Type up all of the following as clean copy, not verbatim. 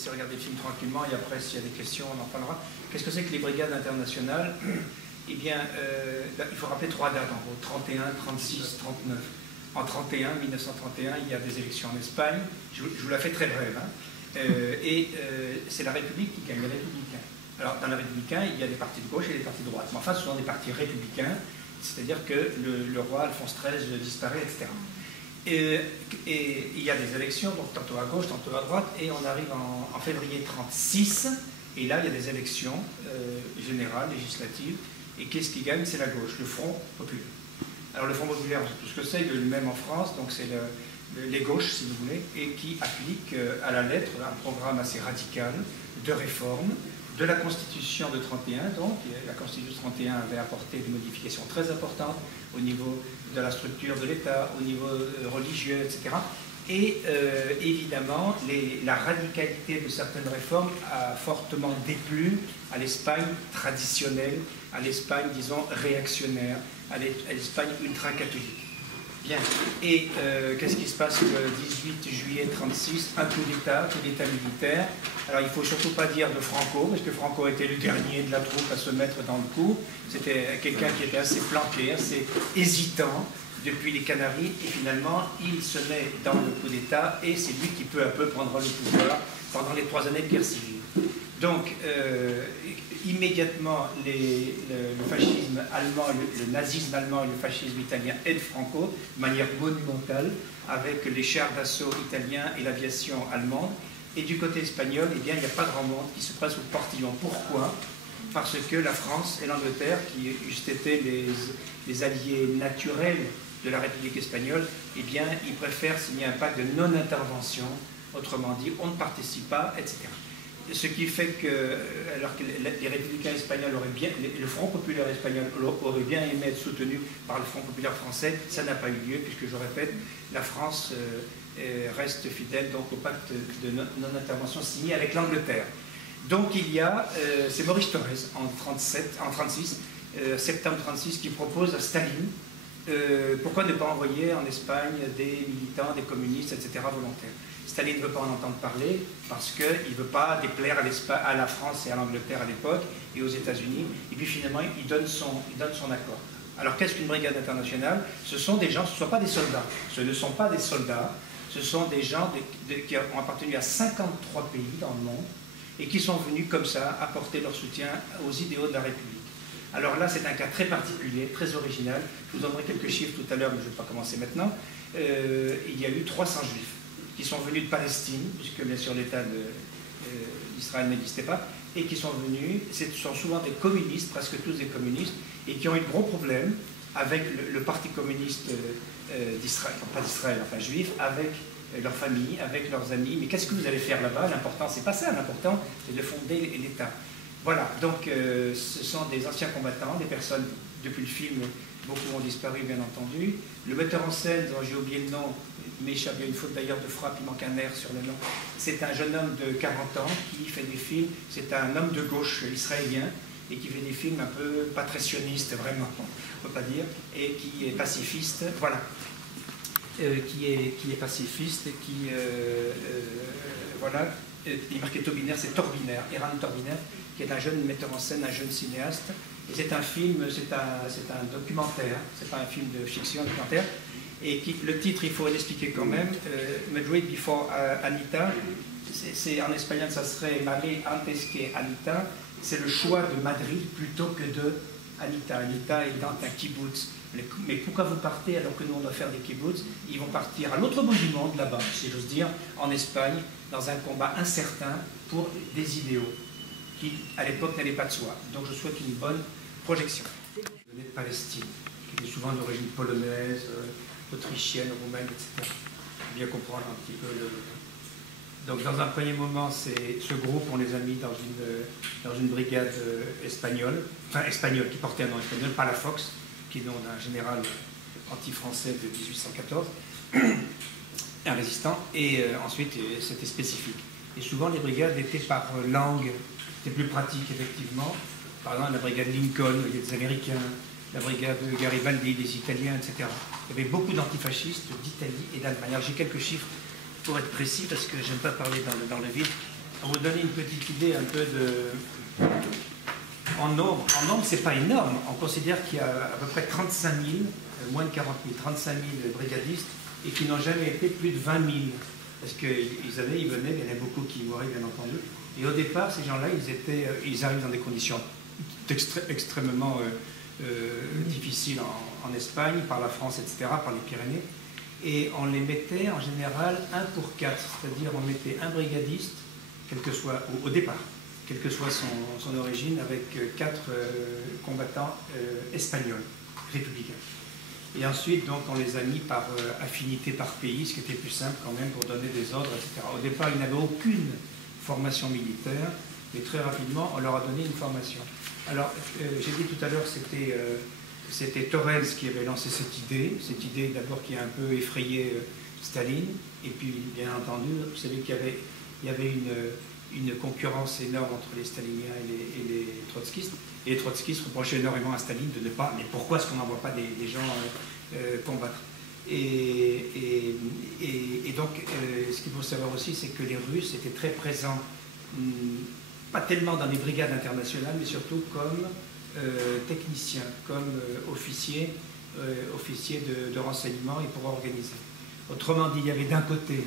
laisser regarder le film tranquillement et après, s'il y a des questions, on en parlera. Qu'est-ce que c'est que les brigades internationales? Eh bien, il faut rappeler trois dates en gros, 31, 36, 39. En 1931, il y a des élections en Espagne. Je vous la fais très brève. Hein. C'est la République qui gagne, les Républicains. Alors, dans les Républicains, il y a des partis de gauche et des partis de droite. Mais enfin, ce sont des partis républicains, c'est-à-dire que le roi Alphonse XIII disparaît, etc. Et il y a des élections, donc tantôt à gauche, tantôt à droite, et on arrive en février 36, et là, il y a des élections générales, législatives, et qu'est-ce qui gagne? C'est la gauche, le Front populaire. Alors le Front populaire, on sait tout ce que c'est, il y a le même en France, donc c'est les gauches, si vous voulez, et qui appliquent à la lettre un programme assez radical de réforme de la Constitution de 31. Donc la Constitution de 31 avait apporté des modifications très importantes au niveau de la structure de l'État, au niveau religieux, etc. Et évidemment, la radicalité de certaines réformes a fortement déplu à l'Espagne traditionnelle, à l'Espagne, disons, réactionnaire, à l'Espagne ultra-catholique. Bien. Et qu'est-ce qui se passe le 18 juillet 36? Un coup d'État militaire. Alors il ne faut surtout pas dire de Franco, parce que Franco était le dernier de la troupe à se mettre dans le coup. C'était quelqu'un qui était assez planqué, assez hésitant depuis les Canaries, et finalement il se met dans le coup d'État, et c'est lui qui peu à peu prendra le pouvoir pendant les 3 années de guerre civile. Donc, immédiatement, le fascisme allemand, le nazisme allemand et le fascisme italien aident Franco de manière monumentale avec les chars d'assaut italiens et l'aviation allemande. Et du côté espagnol, eh bien, il n'y a pas grand monde qui se passe au portillon. Pourquoi? Parce que la France et l'Angleterre, qui eussent été les alliés naturels de la République espagnole, eh bien, ils préfèrent signer un pacte de non-intervention, autrement dit, on ne participe pas, etc. Ce qui fait que, alors que les républicains espagnols auraient bien, le Front populaire espagnol aurait bien aimé être soutenu par le Front populaire français, ça n'a pas eu lieu, puisque je répète, la France reste fidèle donc, au pacte de non-intervention signé avec l'Angleterre. Donc il y a, c'est Maurice Thorez en 36, septembre 36, qui propose à Staline, pourquoi ne pas envoyer en Espagne des militants, des communistes, etc. volontaires. Staline ne veut pas en entendre parler parce qu'il ne veut pas déplaire à la France et à l'Angleterre à l'époque et aux États-Unis. Et puis finalement, il donne son accord. Alors qu'est-ce qu'une brigade internationale? Ce sont des gens, ce ne sont pas des soldats. Ce ne sont pas des soldats, ce sont des gens qui ont appartenu à 53 pays dans le monde et qui sont venus comme ça apporter leur soutien aux idéaux de la République. Alors là, c'est un cas très particulier, très original. Je vous donnerai quelques chiffres tout à l'heure, mais je ne vais pas commencer maintenant. Il y a eu 300 juifs qui sont venus de Palestine, puisque bien sûr l'État d'Israël n'existait pas, et qui sont venus, ce sont souvent des communistes, presque tous des communistes, et qui ont eu de gros problèmes avec le parti communiste d'Israël, pas d'Israël, enfin juif, avec leur famille, avec leurs amis. Mais qu'est-ce que vous allez faire là-bas? L'important, c'est pas ça, l'important, c'est de fonder l'État. Voilà, donc ce sont des anciens combattants, des personnes, depuis le film, beaucoup ont disparu bien entendu. Le metteur en scène, dont j'ai oublié le nom, il m'échappe, il y a une faute d'ailleurs de frappe, il manque un R sur le nom. C'est un jeune homme de 40 ans qui fait des films, c'est un homme de gauche israélien, et qui fait des films un peu pas très sionistes, vraiment, on ne peut pas dire, et qui est pacifiste, voilà. Qui est pacifiste et qui, voilà, il est marqué Torbiner, c'est Torbiner, Eran Torbiner, qui est un jeune metteur en scène, un jeune cinéaste. Et c'est un film, c'est un documentaire, c'est pas un film de fiction, un documentaire. Et le titre, il faut l'expliquer quand même, Madrid Before Anita, en espagnol ça serait Madrid antes que Anita, c'est le choix de Madrid plutôt que de Anita. Anita est dans un kibbutz. Mais pourquoi vous partez alors que nous on doit faire des kibbutz? Ils vont partir à l'autre bout du monde, là-bas, si j'ose dire, en Espagne, dans un combat incertain pour des idéaux qui, à l'époque, n'allaient pas de soi. Donc je souhaite une bonne projection. De Palestine, qui est souvent d'origine polonaise, autrichienne, roumaine, etc. Bien comprendre un petit peu le... Donc dans un premier moment, ce groupe, on les a mis dans une brigade espagnole, enfin espagnole, qui portait un nom espagnol, pas la Fox, qui est le nom d'un général anti-français de 1814, un résistant, et ensuite c'était spécifique. Et souvent les brigades étaient par langue, c'était plus pratique effectivement. Par exemple la brigade Lincoln, il y a des Américains, la brigade Garibaldi, des Italiens, etc. Il y avait beaucoup d'antifascistes d'Italie et d'Allemagne. Alors j'ai quelques chiffres pour être précis, parce que j'aime pas parler dans le vide. Pour vous donner une petite idée un peu de... En nombre, c'est pas énorme. On considère qu'il y a à peu près 35 000, moins de 40 000, 35 000 brigadistes et qui n'ont jamais été plus de 20 000. Parce qu'ils venaient, il y en a beaucoup qui mouraient, bien entendu. Et au départ, ces gens-là, ils arrivent dans des conditions extrêmement difficiles en Espagne, par la France, etc., par les Pyrénées. Et on les mettait en général 1 pour 4, c'est-à-dire on mettait un brigadiste, quel que soit, au départ, quelle que soit son origine, avec 4 combattants espagnols, républicains. Et ensuite, donc, on les a mis par affinité par pays, ce qui était plus simple quand même pour donner des ordres, etc. Au départ, ils n'avaient aucune formation militaire, mais très rapidement, on leur a donné une formation. Alors, j'ai dit tout à l'heure, c'était Torrens qui avait lancé cette idée d'abord qui a un peu effrayé Staline, et puis, bien entendu, vous savez qu'il y avait une concurrence énorme entre les staliniens et les trotskistes. Et les trotskistes reprochaient énormément à Staline de ne pas, mais pourquoi est-ce qu'on n'envoie pas des gens combattre? Et donc, ce qu'il faut savoir aussi, c'est que les Russes étaient très présents, pas tellement dans les brigades internationales, mais surtout comme techniciens, comme officiers de renseignement et pour organiser. Autrement dit, il y avait d'un côté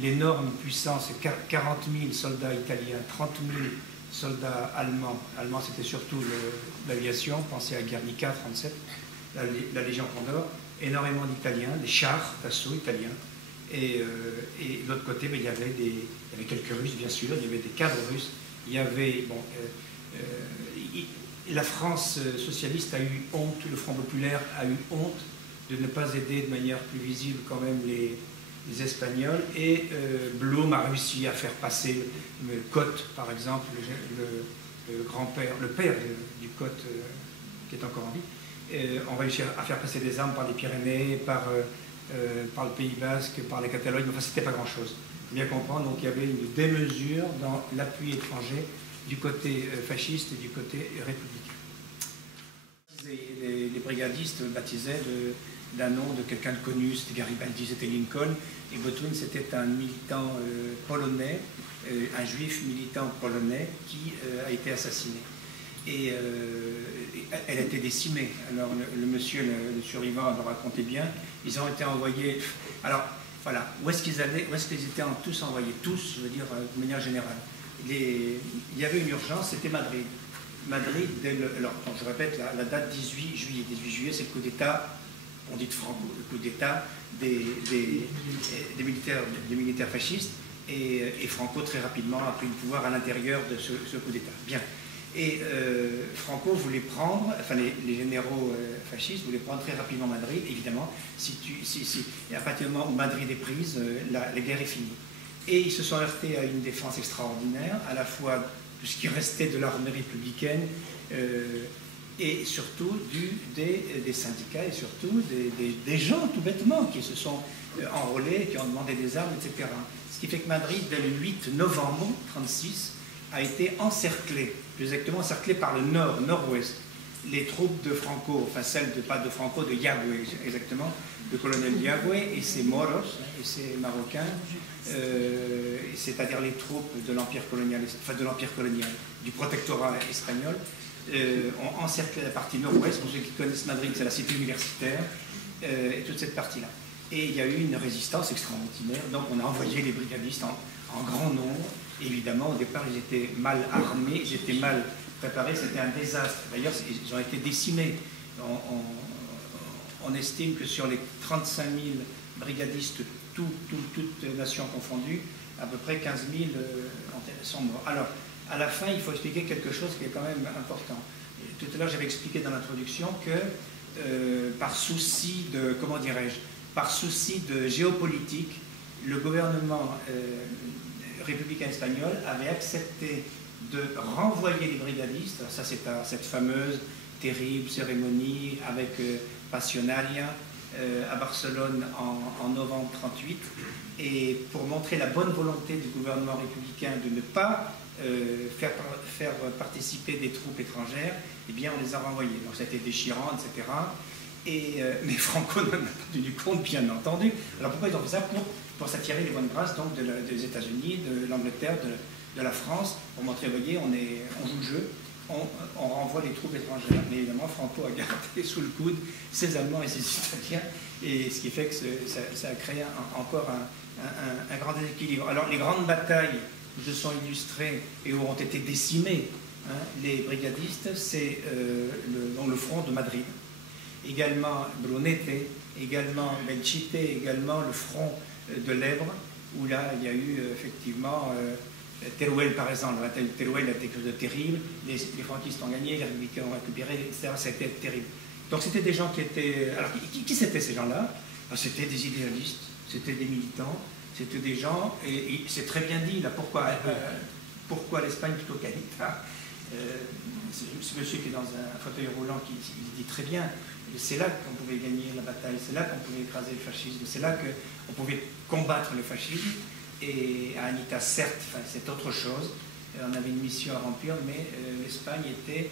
l'énorme puissance, 40 000 soldats italiens, 30 000 soldats allemands. Allemands, c'était surtout l'aviation, pensez à Guernica, 37, la Légion Condor, énormément d'Italiens, des chars d'assaut italiens. Et de l'autre côté, il y avait quelques Russes, bien sûr, il y avait des cadres russes. Il y avait, la France socialiste a eu honte, le Front populaire a eu honte de ne pas aider de manière plus visible quand même les Espagnols, et Blum a réussi à faire passer Cotte, par exemple, le grand-père, le père du Cotte, qui est encore en vie, ont réussi à faire passer des armes par les Pyrénées, par le Pays Basque, par la Catalogne, enfin c'était pas grand-chose. Il faut bien comprendre, donc il y avait une démesure dans l'appui étranger du côté fasciste et du côté républicain. Les brigadistes baptisaient d'un nom de quelqu'un de connu, c'était Garibaldi, c'était Lincoln, et Botwin c'était un militant polonais, un juif militant polonais qui a été assassiné. Et elle a été décimée. Alors le monsieur, le survivant, le racontait bien, ils ont été envoyés... Alors voilà, où est-ce qu'ils allaient, où est-ce qu'ils étaient tous envoyés? Tous, je veux dire, de manière générale. Il y avait une urgence, c'était Madrid. Madrid, alors je répète, la date 18 juillet. 18 juillet, c'est le coup d'État, on dit de Franco, le coup d'État des militaires fascistes, et Franco très rapidement a pris le pouvoir à l'intérieur de ce coup d'État. Bien. Et Franco voulait prendre, enfin les généraux fascistes voulaient prendre très rapidement Madrid, évidemment, à partir du moment où Madrid est prise, la guerre est finie. Et ils se sont heurtés à une défense extraordinaire, à la fois de ce qui restait de l'armée républicaine, et surtout des syndicats, et surtout des gens, tout bêtement, qui se sont enrôlés, qui ont demandé des armes, etc. Ce qui fait que Madrid, dès le 8 novembre 1936, a été encerclé, plus exactement encerclé par le nord-ouest. Les troupes de Franco, enfin celles pas de Franco, de Yagüe exactement, le colonel Yagüe et ses moros, et ses marocains, c'est-à-dire les troupes de l'Empire colonial, du protectorat espagnol, ont encerclé la partie nord-ouest. Pour ceux qui connaissent Madrid, c'est la cité universitaire, et toute cette partie-là. Et il y a eu une résistance extraordinaire, donc on a envoyé les brigadistes en grand nombre. Évidemment, au départ, ils étaient mal armés, ils étaient mal préparés, c'était un désastre. D'ailleurs, ils ont été décimés. On estime que sur les 35 000 brigadistes, toutes nations confondues, à peu près 15 000 sont morts. Alors, à la fin, il faut expliquer quelque chose qui est quand même important. Tout à l'heure, j'avais expliqué dans l'introduction que par souci de, comment dirais-je, par souci de géopolitique, le gouvernement républicain espagnol avait accepté de renvoyer les brigadistes. Ça, c'est à cette fameuse, terrible cérémonie avec Passionalia à Barcelone en novembre 1938. Et pour montrer la bonne volonté du gouvernement républicain de ne pas faire participer des troupes étrangères, eh bien, on les a renvoyés. Donc, ça a été déchirant, etc. Mais Franco n'en a pas tenu compte, bien entendu. Alors, pourquoi ils ont fait ça? Pour s'attirer les bonnes grâces donc, des États-Unis, de l'Angleterre, de la France pour montrer, vous voyez, on joue le jeu, on renvoie les troupes étrangères. Mais évidemment, Franco a gardé sous le coude ses Allemands et ses Italiens, et ce qui fait que ça a créé encore un grand déséquilibre. Alors, les grandes batailles où se sont illustrées et où ont été décimés les brigadistes, c'est le front de Madrid. Également Brunete, également Belchite, également le front de l'Èbre, où là, il y a eu effectivement Teruel, par exemple. La bataille de Teruel a été quelque chose de terrible. Les franquistes ont gagné, les républicains ont récupéré, etc. Ça a été terrible. Donc c'était des gens qui étaient... Alors, qui c'étaient ces gens-là? C'était des idéalistes, c'était des militants, c'était des gens... Et c'est très bien dit, là, pourquoi l'Espagne plutôt qu'Anita? Ce monsieur qui est dans un fauteuil roulant, qui dit très bien, c'est là qu'on pouvait gagner la bataille, c'est là qu'on pouvait écraser le fascisme, c'est là qu'on pouvait combattre le fascisme. Et à Anita, certes, c'est autre chose, on avait une mission à remplir, mais l'Espagne était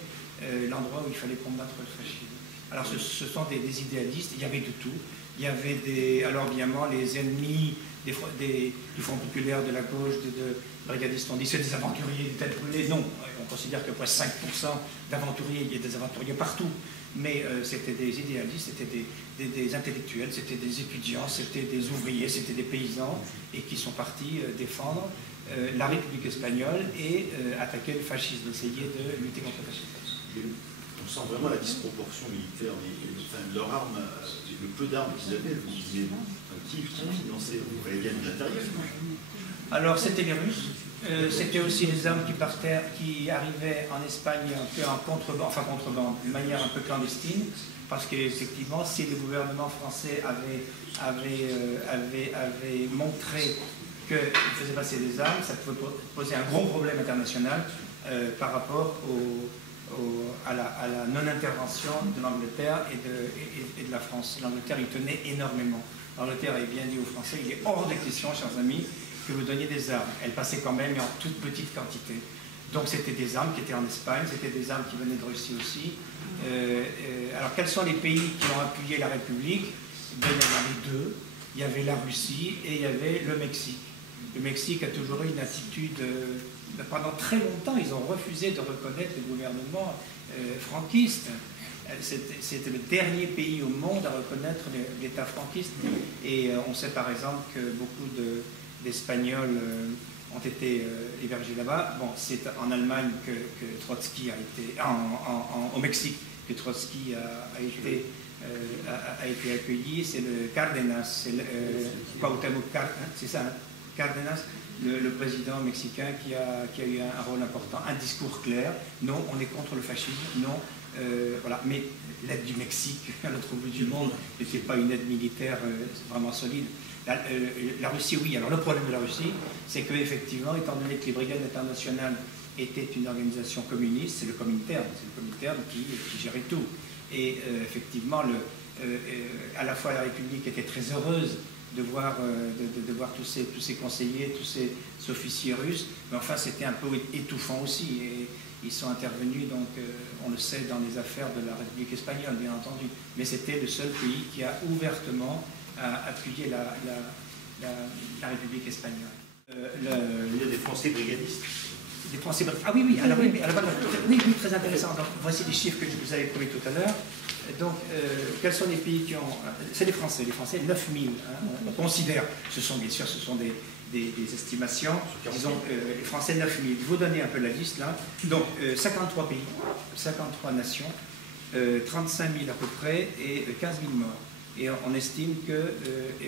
l'endroit où il fallait combattre le fascisme. Alors ce sont des idéalistes, il y avait de tout. Il y avait alors évidemment les ennemis du Front populaire, de la gauche, de brigadistes, on dit c'est des aventuriers, des têtes brûlées. Non, on considère que près 5% d'aventuriers, il y a des aventuriers partout. Mais c'était des idéalistes, c'était des intellectuels, c'était des étudiants, c'était des ouvriers, c'était des paysans, et qui sont partis défendre la République espagnole et attaquer le fascisme, essayer de lutter contre le fascisme. On sent vraiment la disproportion militaire. Leur arme, le peu d'armes qu'ils avaient, vous disiez, qui finançait, vous voyez bien de l'intérieur. Alors c'était les Russes. C'était aussi les hommes qui arrivaient en Espagne un peu en contrebande, de manière un peu clandestine, parce qu'effectivement, si le gouvernement français avait montré qu'il faisait passer des armes, ça pouvait poser un gros problème international par rapport à la non-intervention de l'Angleterre et de la France. L'Angleterre y tenait énormément. L'Angleterre avait bien dit aux Français, il est hors de question, chers amis, que vous donniez des armes. Elles passaient quand même, mais en toute petite quantité. Donc c'était des armes qui étaient en Espagne, c'était des armes qui venaient de Russie aussi. Alors quels sont les pays qui ont appuyé la République? Il y en avait deux. Il y avait la Russie et il y avait le Mexique. Le Mexique a toujours eu une attitude... pendant très longtemps, ils ont refusé de reconnaître le gouvernement franquiste. C'était le dernier pays au monde à reconnaître l'État franquiste. Et on sait par exemple que beaucoup d'Espagnols ont été hébergés là-bas. Bon, c'est en Allemagne que Trotsky a été... au Mexique que Trotsky a été accueilli. C'est le Cárdenas, c'est Cuauhtémoc Cárdenas, c'est ça, hein, Cárdenas, le président mexicain qui a eu un rôle important, un discours clair. Non, on est contre le fascisme, non. Voilà. Mais l'aide du Mexique à l'autre bout du monde n'était pas une aide militaire vraiment solide. La Russie, oui. Alors le problème de la Russie, c'est qu'effectivement, étant donné que les brigades internationales étaient une organisation communiste, c'est le Comintern qui gérait tout. Et effectivement, à la fois la République était très heureuse de voir tous ces conseillers, tous ces officiers russes, mais enfin c'était un peu étouffant aussi. Et ils sont intervenus, donc on le sait, dans les affaires de la République espagnole, bien entendu. Mais c'était le seul pays qui a ouvertement appuyé la République espagnole. Il y a des Français brigadistes. Des Français... Ah oui, oui, alors, oui, très intéressant. Donc, voici les chiffres que je vous avais promis tout à l'heure. Donc, quels sont les pays qui ont... C'est les Français, 9000. Hein, on considère, bien sûr, ce sont des estimations. Disons, les Français, 9000. Je vais vous donner un peu la liste, là. Donc, 53 pays, 53 nations, 35 000 à peu près, et 15 000 morts. Et on estime que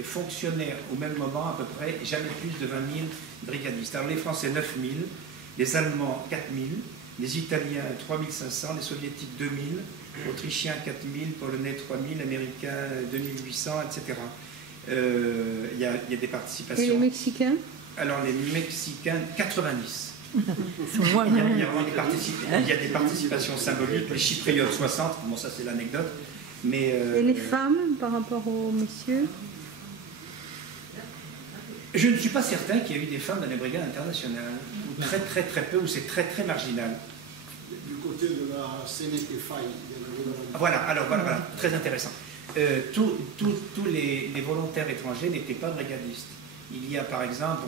fonctionnaient au même moment, à peu près, jamais plus de 20 000 brigadistes. Alors, les Français, 9 000. Les Allemands, 4 000, les Italiens, 3 500, les Soviétiques, 2 000, Autrichiens, 4 000, Polonais, 3 000, Américains, 2 800, etc. Il y a des participations. Et les Mexicains? Alors, les Mexicains, 90. Il y a des participations symboliques, les Chypriotes, 60, bon, ça c'est l'anecdote. Mais, et les femmes, par rapport aux messieurs? Je ne suis pas certain qu'il y ait eu des femmes dans les brigades internationales, ou très peu, ou c'est très marginal. Du côté de la CNTFI. Voilà, très intéressant. Tous les volontaires étrangers n'étaient pas brigadistes. Il y a par exemple,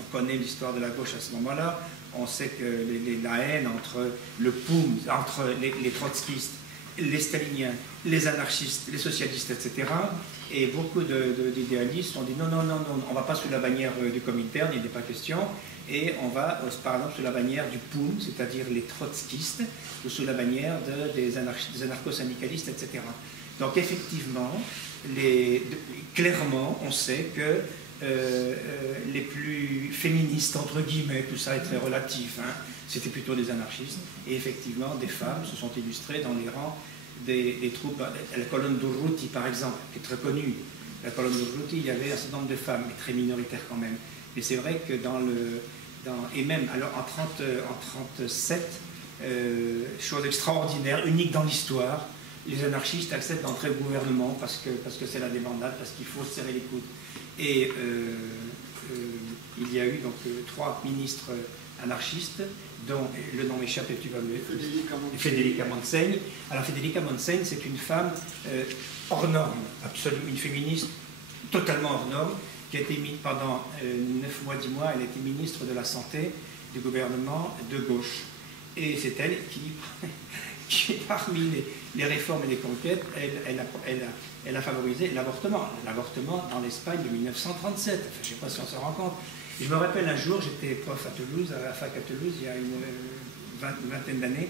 on connaît l'histoire de la gauche à ce moment-là, on sait que la haine entre le POUM, entre les trotskistes, les staliniens, les anarchistes, les socialistes, etc. Et beaucoup d'idéalistes ont dit non, non, non, non, on ne va pas sous la bannière du Comintern, il n'est pas question, et on va par exemple sous la bannière du POUM, c'est-à-dire les trotskistes, ou sous la bannière des anarcho-syndicalistes, etc. Donc effectivement, clairement, on sait que les plus féministes, entre guillemets, tout ça est très relatif, hein, c'était plutôt des anarchistes, et effectivement, des femmes se sont illustrées dans les rangs des troupes, la colonne d'Urruti par exemple, qui est très connue. La colonne d'Urruti, il y avait un certain nombre de femmes, mais très minoritaires quand même. Mais c'est vrai que et même alors en 1937, chose extraordinaire, unique dans l'histoire, les anarchistes acceptent d'entrer au gouvernement parce que c'est la débandade, parce qu'il faut se serrer les coudes. Et il y a eu donc 3 ministres anarchistes, dont le nom m'échappe et tu vas me le... Federica Montseny. Alors Federica Montseny, c'est une femme hors norme, absolument, une féministe totalement hors norme, qui a été pendant 9 mois, 10 mois, elle a été ministre de la Santé du gouvernement de gauche. Et c'est elle qui parmi les réformes et les conquêtes, elle a favorisé l'avortement. L'avortement dans l'Espagne de 1937. Enfin, je ne sais pas si on s'en rend compte. Et je me rappelle un jour, j'étais prof à Toulouse, à la fac à Toulouse, il y a une vingtaine d'années,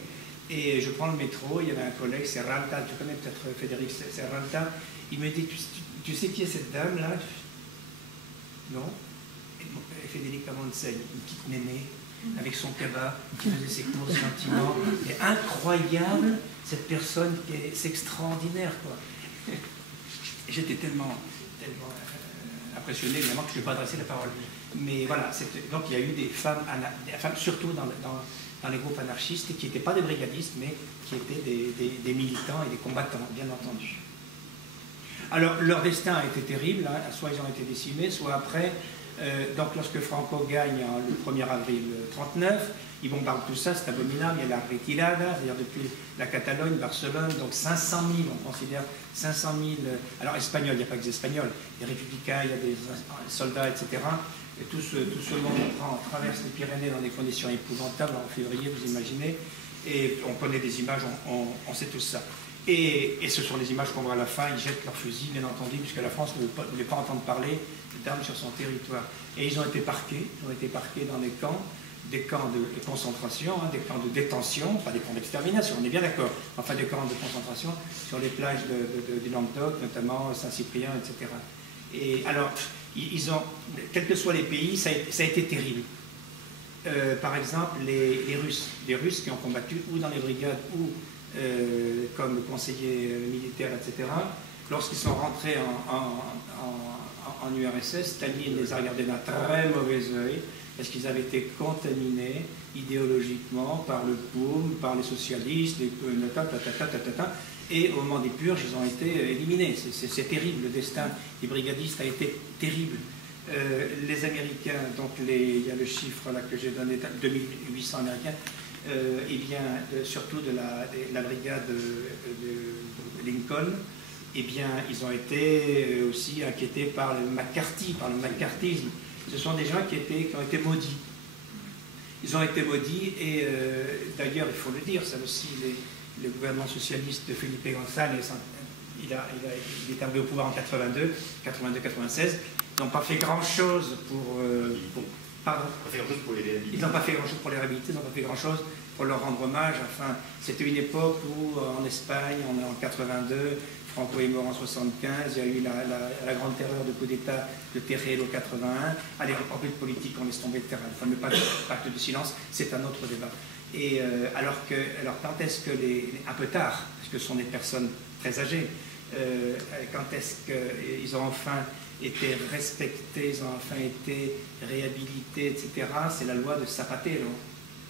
et je prends le métro, il y avait un collègue, Serralta, tu connais peut-être Frédéric Serralta, il me dit, tu sais qui est cette dame-là? Non? Federica Montseny, une petite mémé, avec son cabas, qui faisait ses courses gentiment. Et incroyable, cette personne, c'est extraordinaire, quoi. J'étais tellement impressionné, évidemment, que je ne vais pas adresser la parole. Mais voilà, donc il y a eu des femmes surtout dans les groupes anarchistes, qui n'étaient pas des brigadistes, mais qui étaient des militants et des combattants, bien entendu. Alors, leur destin a été terrible, hein, soit ils ont été décimés, soit après, donc lorsque Franco gagne le 1er avril 1939, ils bombardent tout ça, c'est abominable, il y a la retirada, c'est-à-dire depuis la Catalogne, Barcelone, donc 500 000, on considère 500 000, alors espagnols, il n'y a pas que des espagnols, des républicains, il y a des soldats, etc. Et tout ce monde traverse les Pyrénées dans des conditions épouvantables en février, vous imaginez, et on connaît des images, on sait tout ça. Et ce sont les images qu'on voit à la fin, ils jettent leurs fusils, bien entendu, puisque la France ne voulait pas entendre parler d'armes sur son territoire. Et ils ont été parqués dans des camps de concentration, hein, des camps de détention, pas des camps d'extermination, on est bien d'accord, enfin des camps de concentration sur les plages du Languedoc, notamment Saint-Cyprien, etc. Et alors, quels que soient les pays, ça a été terrible. Par exemple, les Russes qui ont combattu ou dans les brigades ou comme conseillers militaires, etc., lorsqu'ils sont rentrés en URSS, Staline les a regardés d'un très mauvais œil, parce qu'ils avaient été contaminés idéologiquement par le POUM, par les socialistes, et au moment des purges, ils ont été éliminés. C'est terrible, le destin des brigadistes a été terrible. Les Américains, donc il y a le chiffre là que j'ai donné, 2800 Américains, et bien, surtout de la brigade de Lincoln, eh bien, ils ont été aussi inquiétés par le McCarthyisme. Ce sont des gens qui ont été maudits. Ils ont été maudits et d'ailleurs, il faut le dire, ça aussi, le gouvernement socialiste de Felipe González, il est arrivé au pouvoir en 82-96, ils n'ont pas fait grand-chose pardon. Ils n'ont pas fait grand-chose pour les réhabiliter, ils n'ont pas fait grand-chose pour leur rendre hommage. Enfin, c'était une époque où, en Espagne, on est en 82, Franco est mort en 75, il y a eu la grande terreur de coup d'État de Terrero 81. Allez, en plus de politique, on laisse tomber le terrain. Le fameux pacte de silence, c'est un autre débat. Et alors quand est-ce que un peu tard, parce que ce sont des personnes très âgées, quand est-ce qu'ils ont enfin été respectés, ils ont enfin été réhabilités, etc. C'est la loi de Zapatero,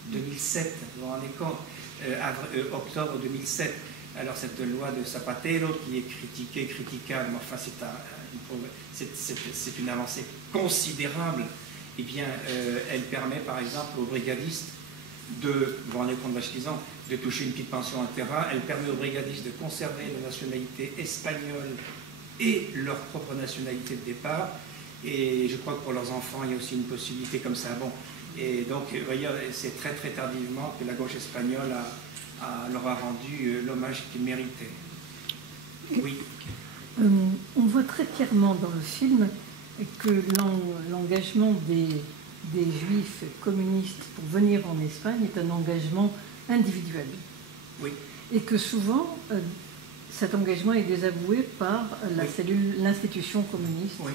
2007, vous vous rendez compte, octobre 2007. Alors cette loi de Zapatero qui est critiquable, mais enfin c'est une avancée considérable, eh bien elle permet par exemple aux brigadistes vous vous rendez compte de toucher une petite pension, etc. Elle permet aux brigadistes de conserver la nationalité espagnole et leur propre nationalité de départ. Et je crois que pour leurs enfants, il y a aussi une possibilité comme ça. Bon. Et donc, vous voyez, c'est très très tardivement que la gauche espagnole leur a rendu l'hommage qu'ils méritaient. Oui. On voit très clairement dans le film que l'engagement des juifs communistes pour venir en Espagne est un engagement individuel. Oui. Et que souvent, cet engagement est désavoué par la cellule, l'institution communiste. Oui.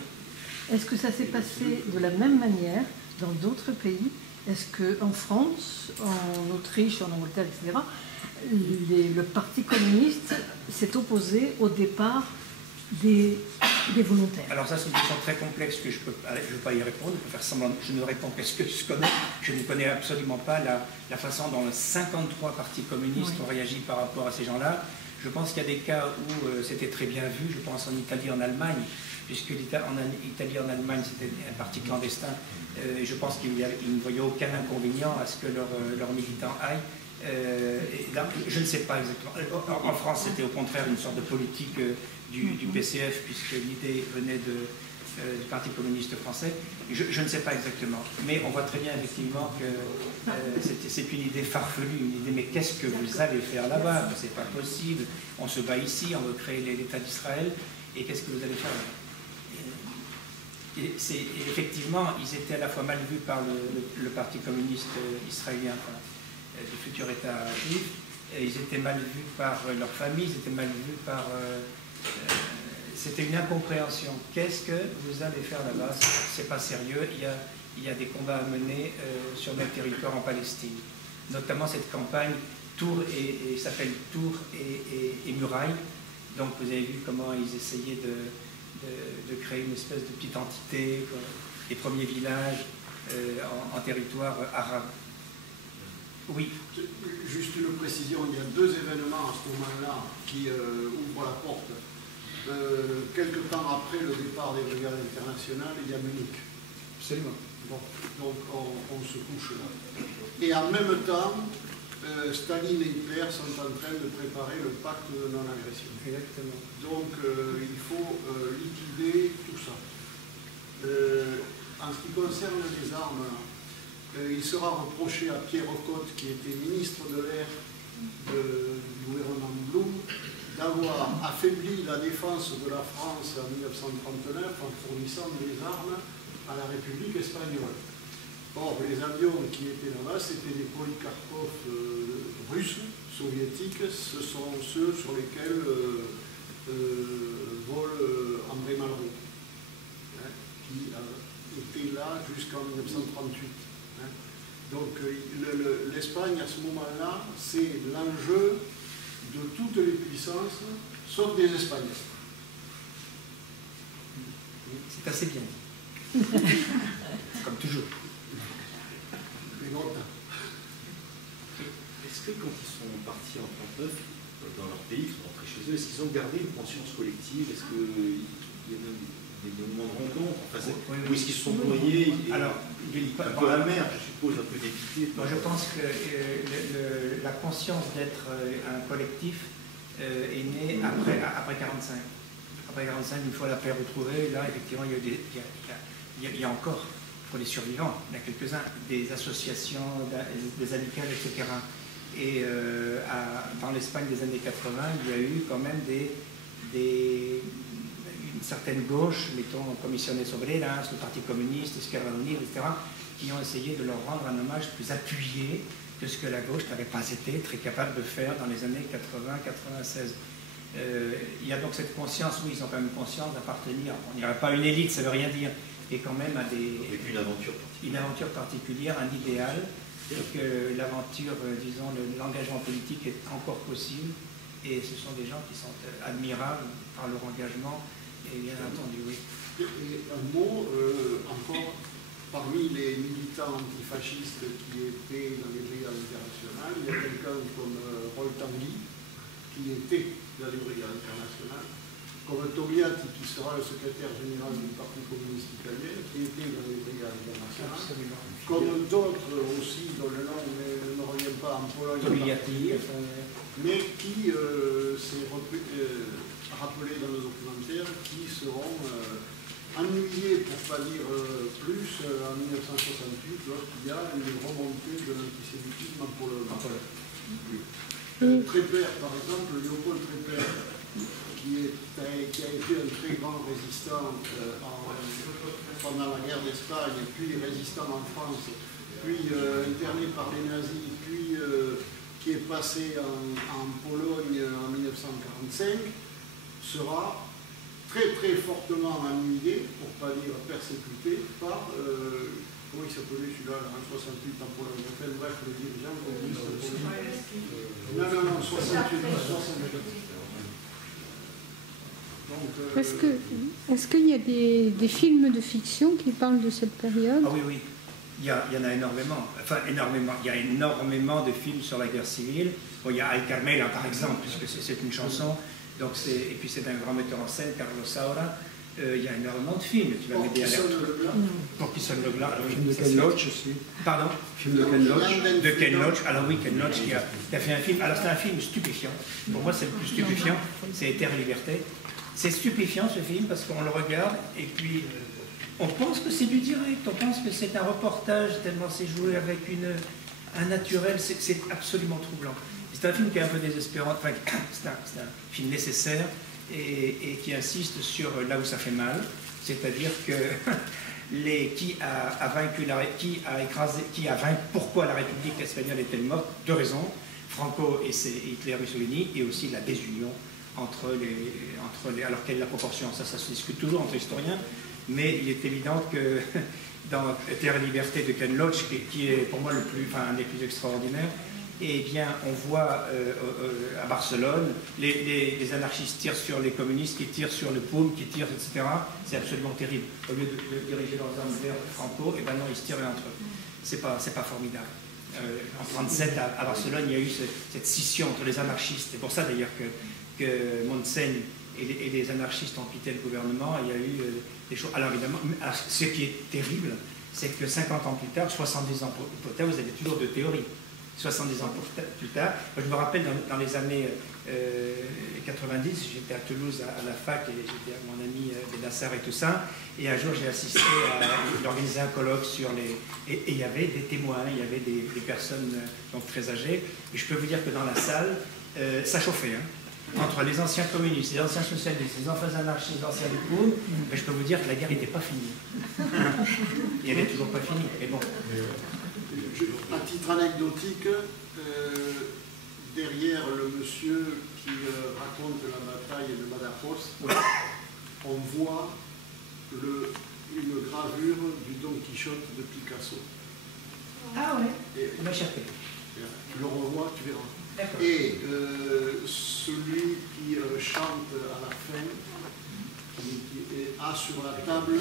Est-ce que ça s'est passé de la même manière dans d'autres pays? Est-ce qu'en France, en Autriche, en Angleterre, etc., le Parti communiste s'est opposé au départ des volontaires? Alors ça, c'est une question très complexe que je ne peux pas y répondre. Je peux faire semblant, je ne réponds qu'à ce que je connais. Je ne connais absolument pas la façon dont 53 partis communistes ont réagi par rapport à ces gens-là. Je pense qu'il y a des cas où c'était très bien vu. Je pense en Italie, en Allemagne, puisque en Italie, en Allemagne, c'était un parti clandestin. Et je pense qu'ils ne voyaient aucun inconvénient à ce que leurs militants aillent. Je ne sais pas exactement. En France, c'était au contraire une sorte de politique du PCF, puisque l'idée venait du Parti communiste français. Je ne sais pas exactement. Mais on voit très bien effectivement que c'est une idée farfelue, une idée, mais qu'est-ce que vous allez faire là-bas? C'est pas possible. On se bat ici, on veut créer l'État d'Israël, et qu'est-ce que vous allez faire là-bas? Effectivement, ils étaient à la fois mal vus par le Parti communiste israélien, du futur État juif, et ils étaient mal vus par leur famille, ils étaient mal vus par... c'était une incompréhension. Qu'est-ce que vous allez faire là-bas? C'est pas sérieux. Il y a des combats à mener sur notre territoire en Palestine. Notamment cette campagne Tours et s'appelle Tours et Murailles. Donc vous avez vu comment ils essayaient de créer une espèce de petite entité, les premiers villages en territoire arabe. Oui. Juste une précision, il y a deux événements à ce moment-là qui ouvrent la porte. Quelque temps après le départ des brigades internationales, il y a Munich. Absolument. Bon, donc on se couche là. Et en même temps, Staline et Hitler sont en train de préparer le pacte de non-agression. Exactement. Donc il faut liquider tout ça. En ce qui concerne les armes, il sera reproché à Pierre Cotte, qui était ministre de l'air du gouvernement Blum, d'avoir affaibli la défense de la France en 1939 en fournissant des armes à la République espagnole. Or, les avions qui étaient là-bas, c'était des Polikarpov russes, soviétiques, ce sont ceux sur lesquels vole André Malraux, qui était là jusqu'en 1938. Donc l'Espagne, à ce moment-là, c'est l'enjeu de toutes les puissances, sauf des Espagnols. C'est assez bien. Comme toujours. Est-ce que quand ils sont partis en 1939, dans leur pays, ils sont rentrés chez eux, est-ce qu'ils ont gardé une conscience collective? Est-ce qu'il y a même des moments de rencontre, enfin, ou est-ce qu'ils se sont noyés? Alors, un peu amer, je suppose, un peu dépité. Moi, je pense que la conscience d'être un collectif est née après 1945. Après 1945, une fois la paix retrouvée, là, effectivement, il y a encore, pour les survivants, il y en a quelques-uns, des associations, des amicales, etc. Et dans l'Espagne des années 80, il y a eu quand même une certaine gauche, mettons Comisiones Obreras, le Parti communiste, Izquierda Unida, etc., qui ont essayé de leur rendre un hommage plus appuyé que ce que la gauche n'avait pas été très capable de faire dans les années 80-96. Il y a donc cette conscience, oui, ils ont quand même conscience d'appartenir, on dirait pas à une élite, ça ne veut rien dire, et quand même à une aventure particulière, un idéal, et que l'aventure, disons, l'engagement politique est encore possible, et ce sont des gens qui sont admirables par leur engagement, et bien entendu, oui. Et un mot, encore, parmi les militants antifascistes qui étaient dans les brigades internationales, il y a quelqu'un comme Roy Tanguy, qui était dans les brigades internationales, comme Togliatti, qui sera le secrétaire général du Parti communiste italien, qui était dans les brigades internationales, comme d'autres aussi, dont le nom ne revient pas en Pologne, mais qui s'est rappelé dans le documentaire, qui seront ennuyé, pour ne pas dire plus, en 1968, lorsqu'il y a une remontée de l'antisémitisme en Pologne. Trépère, par exemple, Léopold Trépère, qui a été un très grand résistant pendant la guerre d'Espagne, puis résistant en France, puis interné par les nazis, puis qui est passé en Pologne en 1945, sera très très fortement ennuyé, pour ne pas dire persécuté, par, comment il s'appelait celui-là, en 68 en Pologne, enfin bref, le dirigeant communiste polonais. Non, 68. Est-ce qu'il y a des films de fiction qui parlent de cette période? Ah oui, oui. Il y en a énormément. Enfin, énormément. Il y a énormément de films sur la guerre civile. Bon, il y a Ay Carmela, par exemple, puisque c'est une chanson. Donc et puis c'est un grand metteur en scène, Carlos Saura. Il y a énormément de films. Tu vas m'aider à les retrouver. Pour qui sonne le glas. Film de Ken Loach aussi. Pardon? Film de Ken Loach. De Ken Loach. Alors oui, Ken Loach qui a fait un film. Alors c'est un film stupéfiant. Pour moi, c'est le plus stupéfiant. C'est Terre et Liberté. C'est stupéfiant ce film parce qu'on le regarde et puis on pense que c'est du direct, on pense que c'est un reportage tellement c'est joué avec un naturel, c'est absolument troublant. C'est un film qui est un peu désespérant, enfin c'est un film nécessaire et qui insiste sur là où ça fait mal, c'est-à-dire que qui a vaincu, pourquoi la République espagnole est-elle morte? Deux raisons, Franco et Hitler Mussolini, et aussi la désunion entre les alors quelle est la proportion, ça se discute toujours entre historiens, mais il est évident que dans Terre et Liberté de Ken Loach, qui est pour moi un des plus extraordinaires, eh bien on voit à Barcelone les anarchistes tirent sur les communistes, qui tirent sur le POUM, qui tirent, etc. C'est absolument terrible. Au lieu de diriger leurs armes vers Franco, et ben non, ils se tirent entre eux. C'est pas formidable. En 1937, à Barcelone, il y a eu cette scission entre les anarchistes. C'est pour ça d'ailleurs que Montseny et les anarchistes ont quitté le gouvernement. Il y a eu des choses. Alors évidemment, ce qui est terrible, c'est que 50 ans plus tard, 70 ans plus tard, vous avez toujours de théories. 70 ans plus tard, moi, je me rappelle dans les années 90, j'étais à Toulouse à la fac et j'étais avec mon ami Benassar et tout ça, et un jour j'ai assisté à organiser un colloque sur et il y avait des témoins, il y avait des personnes donc très âgées, et je peux vous dire que dans la salle, ça chauffait, hein, entre les anciens communistes, les anciens socialistes, les anciens anarchistes, les anciens libéraux, mais je peux vous dire que la guerre n'était pas finie. Et elle n'est toujours pas finie, mais bon. À titre anecdotique, derrière le monsieur qui raconte la bataille de Badajoz, on voit une gravure du Don Quichotte de Picasso. Ah ouais, il m'a échappé. Tu le revois, tu verras. Et celui qui chante à la fin, a sur la table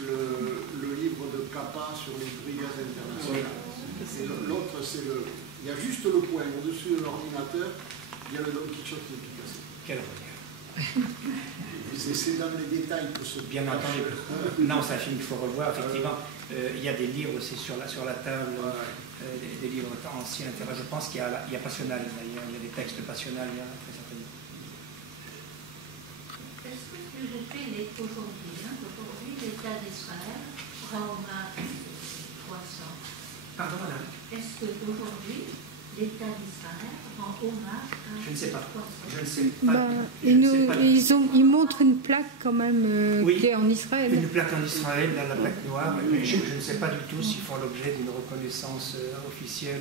le livre de Capa sur les brigades internationales. L'autre, il y a juste le point au-dessus de l'ordinateur, il y a le Don Quichotte de Picasso. Quel regard. C'est dans les détails que ce bien entendu. Non, c'est un film qu'il faut revoir, effectivement. Il y a des livres aussi sur la table, des livres anciens, etc. Je pense qu'il y a Passionnal, d'ailleurs, il y a des textes Passionnal, il y a très certainement. Est-ce que, s'il vous plaît, aujourd'hui, l'État d'Israël rend hommage aux 300? Pardon, madame. Est-ce qu'aujourd'hui, l'État d'Israël rend hommage à Je ne sais pas. 300? Je ne sais pas. Ils montrent une plaque quand même oui, qui est en Israël. Une plaque en Israël, là, la plaque noire. Je ne sais pas du tout s'ils font l'objet d'une reconnaissance officielle.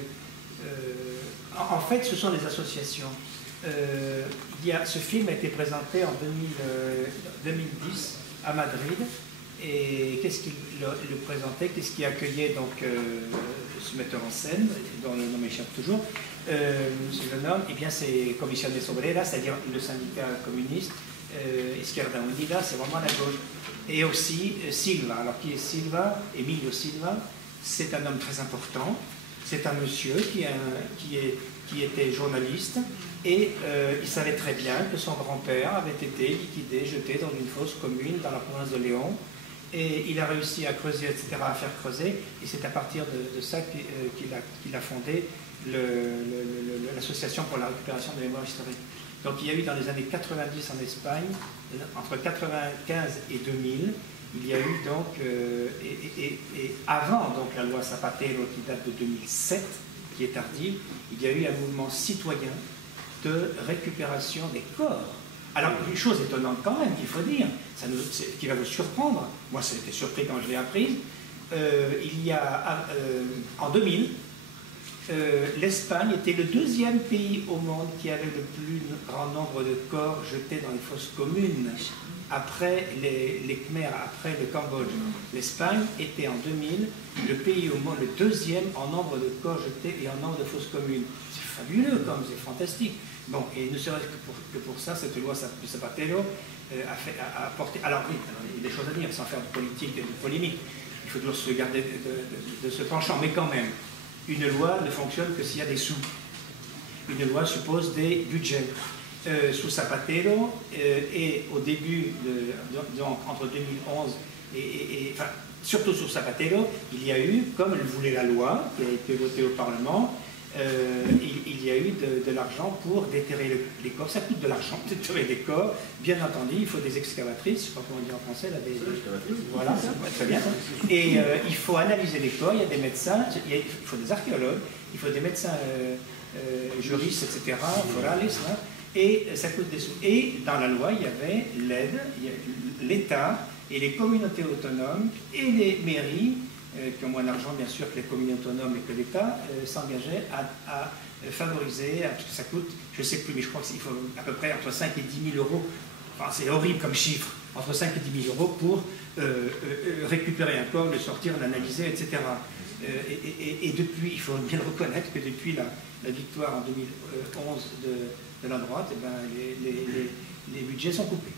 En fait, ce sont des associations. Ce film a été présenté en 2010 à Madrid. Et qu'est-ce qu'il le présentait, qu'est-ce qui accueillait donc ce metteur en scène, dont le nom m'échappe toujours, ce jeune homme, eh bien c'est Comisiones Obreras, c'est-à-dire le syndicat communiste, Izquierda Unida, c'est vraiment la gauche. Et aussi Silva. Alors qui est Silva? Emilio Silva, c'est un homme très important, c'est un monsieur qui était journaliste, et il savait très bien que son grand-père avait été liquidé, jeté dans une fosse commune dans la province de Léon. Et il a réussi à creuser, etc., à faire creuser, et c'est à partir de ça qu'il a fondé l'association pour la récupération de la mémoire historique. Donc il y a eu dans les années 90 en Espagne, entre 95 et 2000, il y a eu donc, et avant donc la loi Zapatero qui date de 2007, qui est tardive, il y a eu un mouvement citoyen de récupération des corps. Alors, une chose étonnante quand même, qu'il faut dire, qui va vous surprendre, moi ça a été surpris quand je l'ai apprise, il y a, en 2000, l'Espagne était le deuxième pays au monde qui avait le plus grand nombre de corps jetés dans les fosses communes. Après les Khmers, après le Cambodge. L'Espagne était en 2000 le pays au monde, le deuxième en nombre de corps jetés et en nombre de fosses communes. C'est fabuleux, comme c'est fantastique. Bon, et ne serait-ce que pour ça, cette loi Zapatero a apporté... Alors oui, il y a des choses à dire, sans faire de politique et de polémique. Il faut toujours se garder de ce penchant, mais quand même, une loi ne fonctionne que s'il y a des sous. Une loi suppose des budgets. Sous Zapatero, et au début, donc, entre 2011 enfin, surtout sur Zapatero, il y a eu, comme le voulait la loi, qui a été votée au Parlement, il y a eu de l'argent pour déterrer les corps. Ça coûte de l'argent, déterrer les corps. Bien entendu, il faut des excavatrices, je ne sais pas comment on dit en français, là, voilà, très bien. Et il faut analyser les corps, il y a des médecins, il faut des archéologues, il faut des médecins juristes, etc., forales, hein, et ça coûte des sous. Et dans la loi, il y avait l'aide, l'État et les communautés autonomes et les mairies, qui ont moins d'argent bien sûr que les communautés autonomes et que l'État, s'engageaient à favoriser, parce que ça coûte, je ne sais plus, mais je crois qu'il faut à peu près entre 5 et 10 000 euros, enfin c'est horrible comme chiffre, entre 5 et 10 000 euros pour récupérer un corps, le sortir, l'analyser, etc. Et depuis, il faut bien le reconnaître que depuis la victoire en 2011 de la droite, eh ben, les budgets sont coupés.